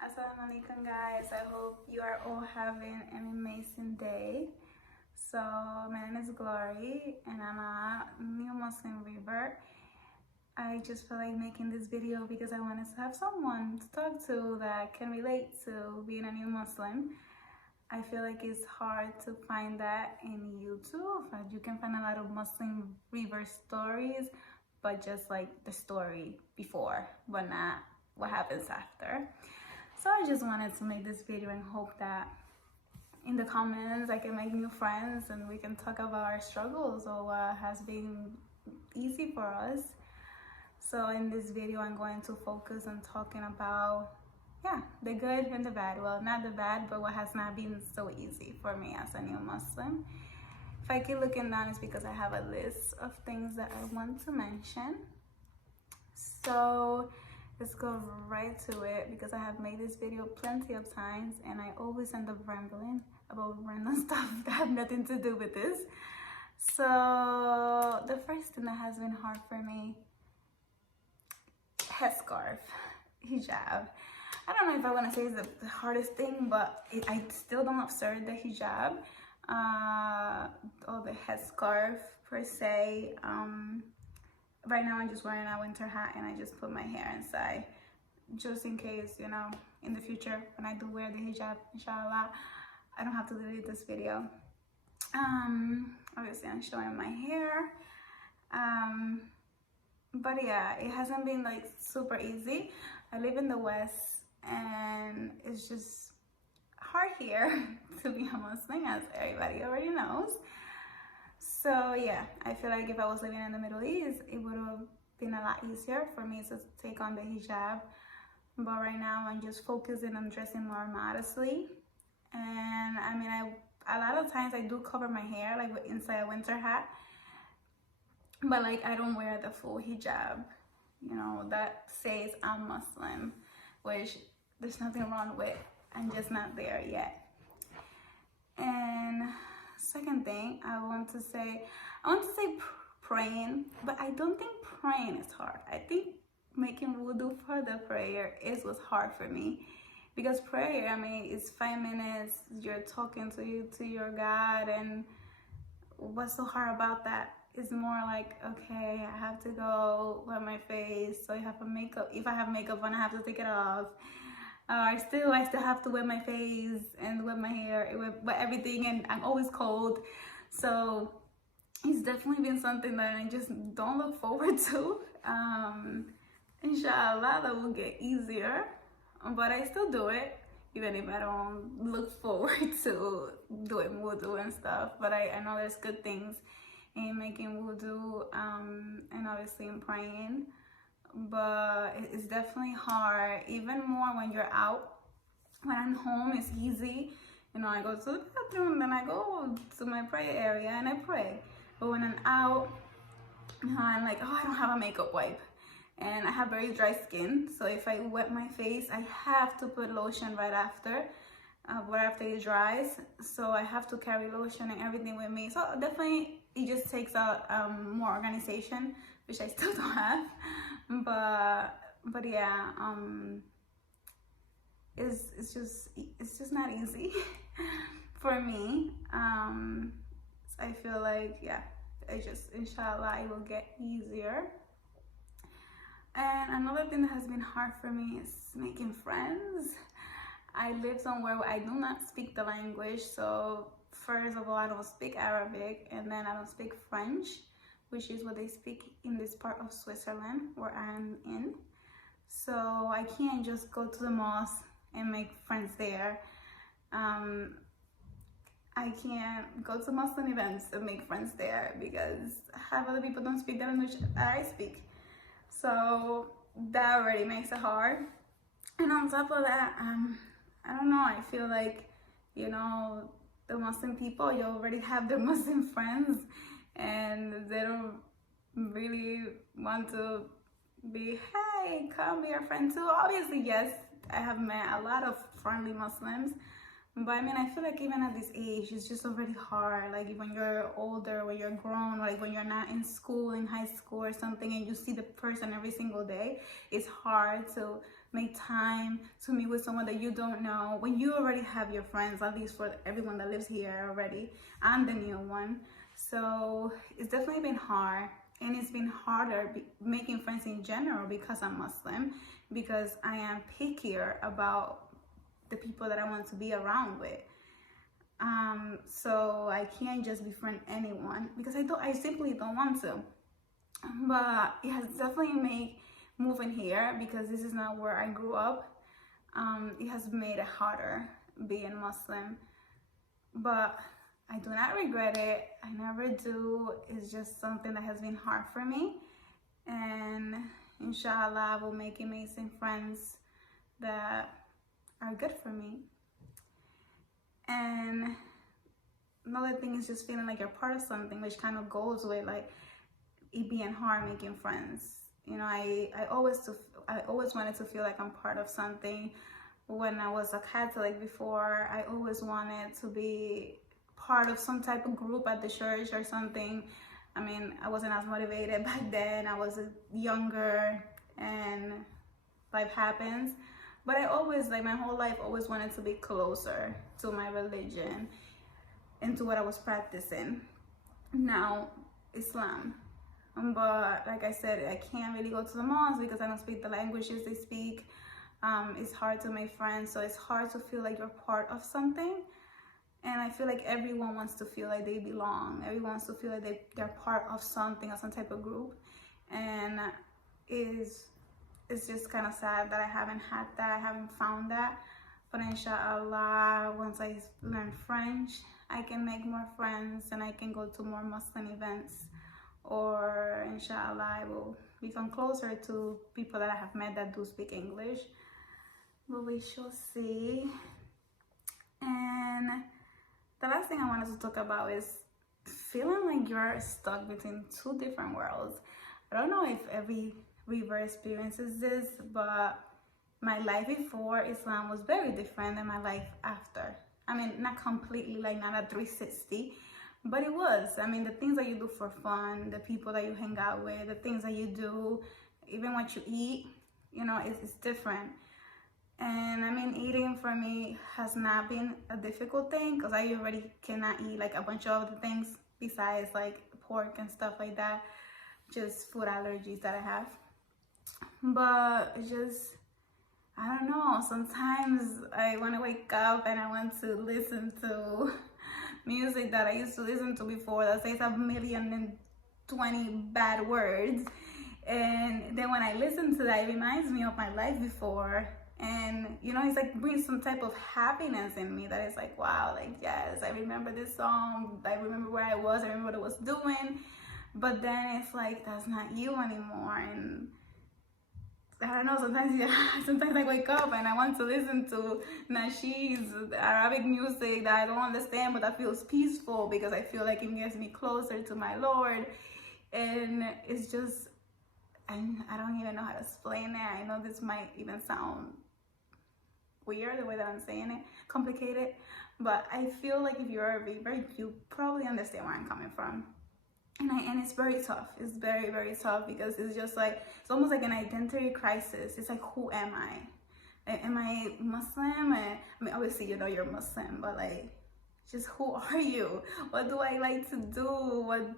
Assalamu alaikum guys, I hope you are all having an amazing day. So my name is Glory and I'm a new Muslim revert. I just feel like making this video because I wanted to have someone to talk to that can relate to being a new Muslim. I feel like it's hard to find that in YouTube. You can find a lot of Muslim revert stories, but just like the story before, but not what happens after. So I just wanted to make this video and hope that in the comments I can make new friends and we can talk about our struggles or what has been easy for us. So in this video I'm going to focus on talking about the good and the bad. Well, not the bad, but what has not been so easy for me as a new Muslim. If I keep looking down, it's because I have a list of things that I want to mention. So let's go right to it because I have made this video plenty of times and I always end up rambling about random stuff that have nothing to do with this. So the first thing that has been hard for me, headscarf, hijab. I don't know if I want to say it's the hardest thing, but I still don't observe the hijab or the headscarf per se. Right now I'm just wearing a winter hat and I just put my hair inside just in case, you know, in the future when I do wear the hijab, inshallah, I don't have to delete this video. Obviously I'm showing my hair. But yeah, it hasn't been like super easy. I live in the West and it's just hard here to be a Muslim, as everybody already knows. So yeah, I feel like if I was living in the Middle East, it would have been a lot easier for me to take on the hijab. But right now I'm just focusing on dressing more modestly. And I mean, a lot of times I do cover my hair like inside a winter hat, but like I don't wear the full hijab, you know, that says I'm Muslim, which there's nothing wrong with. I'm just not there yet. And second thing I want to say praying, but I don't think praying is hard. I think making wudu for the prayer is what's hard for me, because prayer, I mean, it's 5 minutes, you're talking to your God, and what's so hard about that is more like, okay, I have to go wet my face, so I have to makeup. If I have makeup on, I have to take it off. I still have to wet my face and wet my hair, wet everything, and I'm always cold. So it's definitely been something that I just don't look forward to. Inshallah, that will get easier, but I still do it, even if I don't look forward to doing wudu and stuff. But I know there's good things in making wudu and obviously in praying. But it's definitely hard, even more when you're out. When I'm home, it's easy, you know, I go to the bathroom, then I go to my prayer area and I pray. But when I'm out, you know, I'm like, oh, I don't have a makeup wipe and I have very dry skin, so if I wet my face, I have to put lotion right after it dries. So I have to carry lotion and everything with me. So definitely it just takes out more organization, which I still don't have. But yeah, it's just not easy for me. So I feel like, yeah, inshallah it will get easier. And another thing that has been hard for me is making friends. I live somewhere where I do not speak the language, so first of all, I don't speak Arabic, and then I don't speak French, which is what they speak in this part of Switzerland where I'm in. So I can't just go to the mosque and make friends there. I can't go to Muslim events and make friends there because half of the people don't speak the language that I speak. So that already makes it hard. And on top of that, I don't know, I feel like, you know, the Muslim people, you already have their Muslim friends and they don't really want to be, hey, come be our friend too. Obviously, yes, I have met a lot of friendly Muslims, but I mean, I feel like even at this age, it's just already hard. Like when you're older, when you're grown, like when you're not in school, in high school or something, and you see the person every single day, it's hard to make time to meet with someone that you don't know when you already have your friends, at least for everyone that lives here already. I'm the new one. So it's definitely been hard, and it's been harder making friends in general because I'm Muslim, because I am pickier about the people that I want to be around with. So I can't just befriend anyone because I simply don't want to. But it has definitely made moving here, because this is not where I grew up. It has made it harder being Muslim, but I do not regret it. I never do. It's just something that has been hard for me, and inshallah I will make amazing friends that are good for me. And another thing is just feeling like you're part of something, which kind of goes with like it being hard making friends. You know, I always wanted to feel like I'm part of something. When I was a Catholic before, I always wanted to be part of some type of group at the church or something. I mean, I wasn't as motivated back then. I was younger and life happens. But I always, like my whole life, always wanted to be closer to my religion and to what I was practicing. Now, Islam. But like I said, I can't really go to the mosque because I don't speak the languages they speak. It's hard to make friends, so it's hard to feel like you're part of something. And I feel like everyone wants to feel like they belong. Everyone wants to feel like they're part of something or some type of group. And it's just kind of sad that I haven't had that, I haven't found that. But inshallah, once I learn French, I can make more friends and I can go to more Muslim events. Or inshallah, I will become closer to people that I have met that do speak English. But we shall see. And the last thing I wanted to talk about is feeling like you're stuck between two different worlds. I don't know if every Revert experiences this, but my life before Islam was very different than my life after. I mean, not completely, like not a 360, but it was. I mean, the things that you do for fun, the people that you hang out with, the things that you do, even what you eat, you know, it's different. And I mean, eating for me has not been a difficult thing because I already cannot eat like a bunch of other things besides like pork and stuff like that, just food allergies that I have. But just, I don't know, sometimes I want to wake up and I want to listen to music that I used to listen to before that says 1,020 bad words. And then when I listen to that, it reminds me of my life before. And, you know, it's like brings some type of happiness in me that is like, wow, like, yes, I remember this song. I remember where I was. I remember what I was doing. But then it's like, that's not you anymore. And I don't know, sometimes I wake up and I want to listen to nasheeds, Arabic music that I don't understand, but that feels peaceful because I feel like it gets me closer to my Lord. And it's just, I don't even know how to explain it. I know this might even sound weird the way that I'm saying it, complicated, but I feel like if you're a Revert, you probably understand where I'm coming from. And it's very tough. It's very, very tough because it's just like, it's almost like an identity crisis. It's like, who am I? Am I Muslim? I mean, obviously, you know you're Muslim, but like, just who are you? What do I like to do?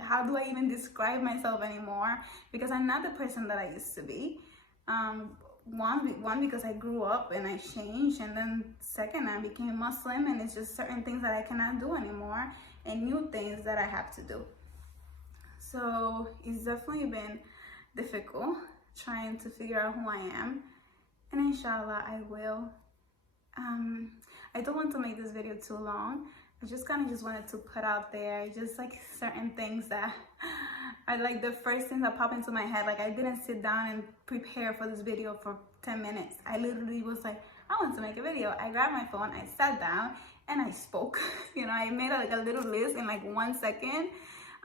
How do I even describe myself anymore? Because I'm not the person that I used to be. One, because I grew up and I changed, and then second, I became Muslim, and it's just certain things that I cannot do anymore, and new things that I have to do. So it's definitely been difficult trying to figure out who I am, and inshallah I will. I don't want to make this video too long. I just kind of just wanted to put out there just like certain things that are like the first things that pop into my head. Like I didn't sit down and prepare for this video for 10 minutes. I literally was like, I want to make a video. I grabbed my phone, I sat down and I spoke. You know, I made like a little list in like 1 second.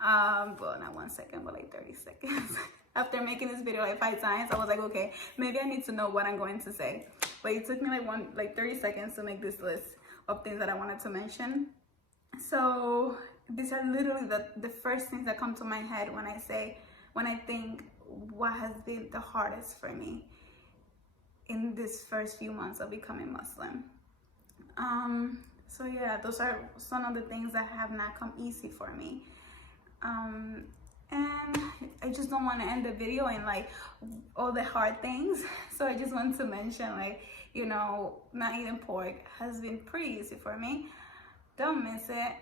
Well, not 1 second, but like 30 seconds. After making this video like 5 times, I was like, okay, maybe I need to know what I'm going to say. But it took me like 30 seconds to make this list of things that I wanted to mention. So these are literally the first things that come to my head when I think what has been the hardest for me. in this first few months of becoming Muslim. So yeah, those are some of the things that have not come easy for me. And I just don't want to end the video in like all the hard things. So I just want to mention, like, you know, not eating pork has been pretty easy for me. Don't miss it.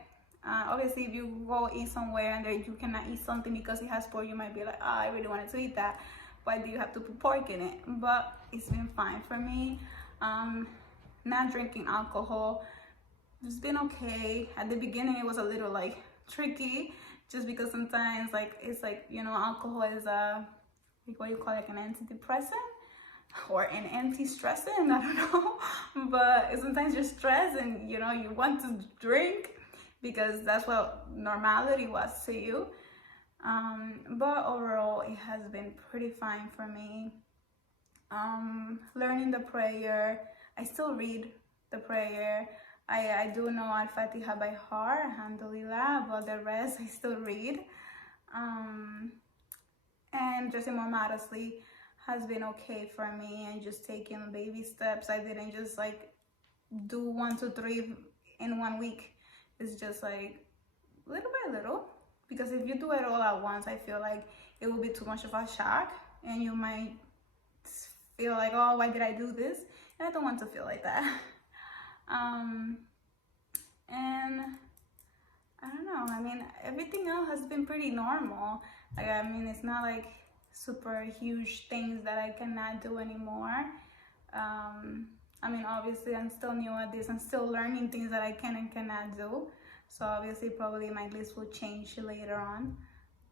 Obviously, if you go eat somewhere and you cannot eat something because it has pork, you might be like, oh, I really wanted to eat that. Why do you have to put pork in it? But it's been fine for me. Not drinking alcohol, it's been okay. At the beginning, it was a little like tricky, just because sometimes like it's like, you know, alcohol is a, like, what do you call it, like an antidepressant or an anti-stressant, I don't know. But sometimes you're stressed and, you know, you want to drink because that's what normality was to you. But overall, it has been pretty fine for me. Learning the prayer, I still read the prayer. I do know Al-Fatiha by heart, alhamdulillah, but the rest I still read. And dressing more modestly has been okay for me, and just taking baby steps. I didn't just like do 1, 2, 3 in 1 week. It's just like little by little, because if you do it all at once, I feel like it will be too much of a shock and you might feel like, oh, why did I do this? And I don't want to feel like that. And I don't know, I mean, everything else has been pretty normal. Like, I mean, it's not like super huge things that I cannot do anymore. I mean, obviously I'm still new at this. I'm still learning things that I can and cannot do. So obviously probably my list will change later on.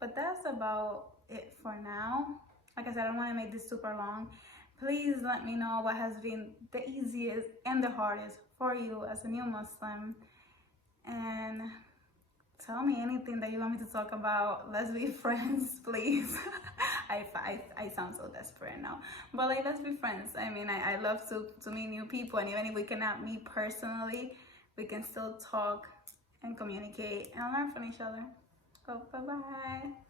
But that's about it for now. Like I said, I don't want to make this super long. Please let me know what has been the easiest and the hardest for you as a new Muslim. And tell me anything that you want me to talk about. Let's be friends, please. I sound so desperate now. But like, let's be friends. I mean, I love to meet new people. And even if we cannot meet personally, we can still talk and communicate and learn from each other. So bye-bye.